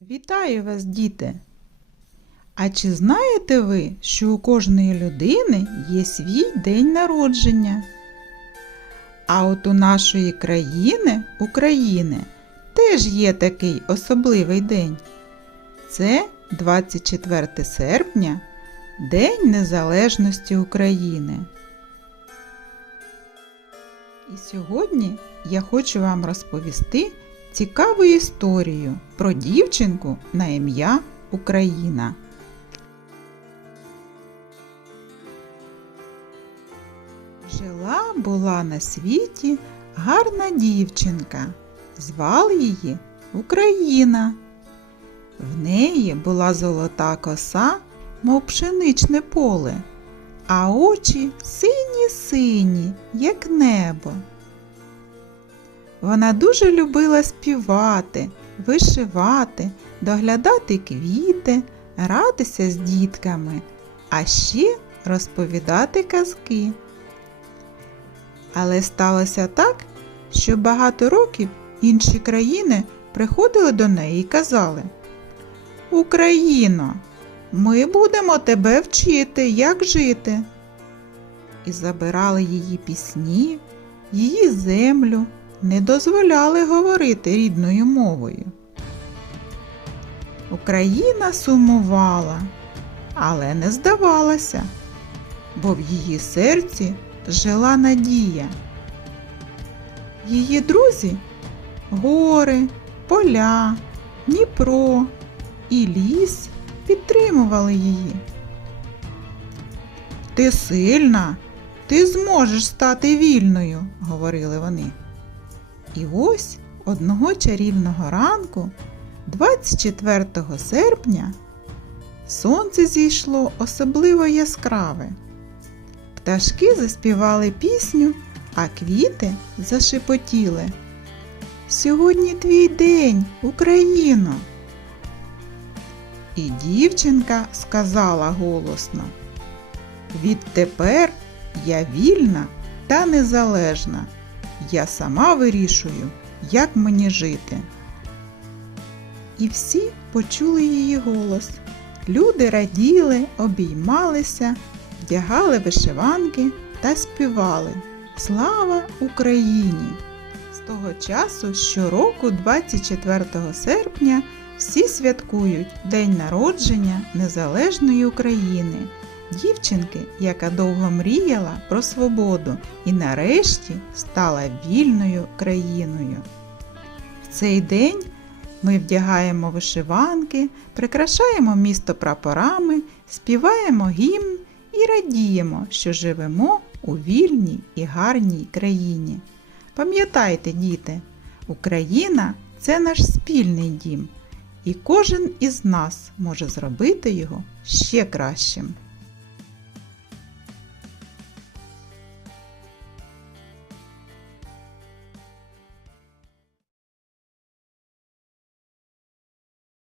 Вітаю вас, діти! А чи знаєте ви, що у кожної людини є свій день народження? А от у нашої країни, України, теж є такий особливий день. Це 24 серпня, День Незалежності України. І сьогодні я хочу вам розповісти цікаву історію про дівчинку на ім'я Україна. Жила була на світі гарна дівчинка. Звали її Україна. В неї була золота коса, мов пшеничне поле, а очі сині-сині, як небо. Вона дуже любила співати, вишивати, доглядати квіти, гратися з дітками, а ще розповідати казки. Але сталося так, що багато років інші країни приходили до неї і казали Україно, ми будемо тебе вчити, як жити. І забирали її пісні, її землю, не дозволяли говорити рідною мовою. Україна сумувала, але не здавалася, бо в її серці жила надія. Її друзі гори, поля, Дніпро і ліс підтримували її. Ти сильна, ти зможеш стати вільною, говорили вони. І ось одного чарівного ранку, 24 серпня, сонце зійшло особливо яскраве. Пташки заспівали пісню, а квіти зашепотіли. Сьогодні твій день, Україно. І дівчинка сказала голосно: Відтепер я вільна та незалежна. Я сама вирішую, як мені жити. І всі почули її голос. Люди раділи, обіймалися, вдягали вишиванки та співали Слава Україні! З того часу щороку, 24 серпня, всі святкують День народження Незалежної України, дівчинки, яка довго мріяла про свободу і нарешті стала вільною країною. В цей день ми вдягаємо вишиванки, прикрашаємо місто прапорами, співаємо гімн і радіємо, що живемо у вільній і гарній країні. Пам'ятайте, діти, Україна це наш спільний дім, і кожен із нас може зробити його ще кращим.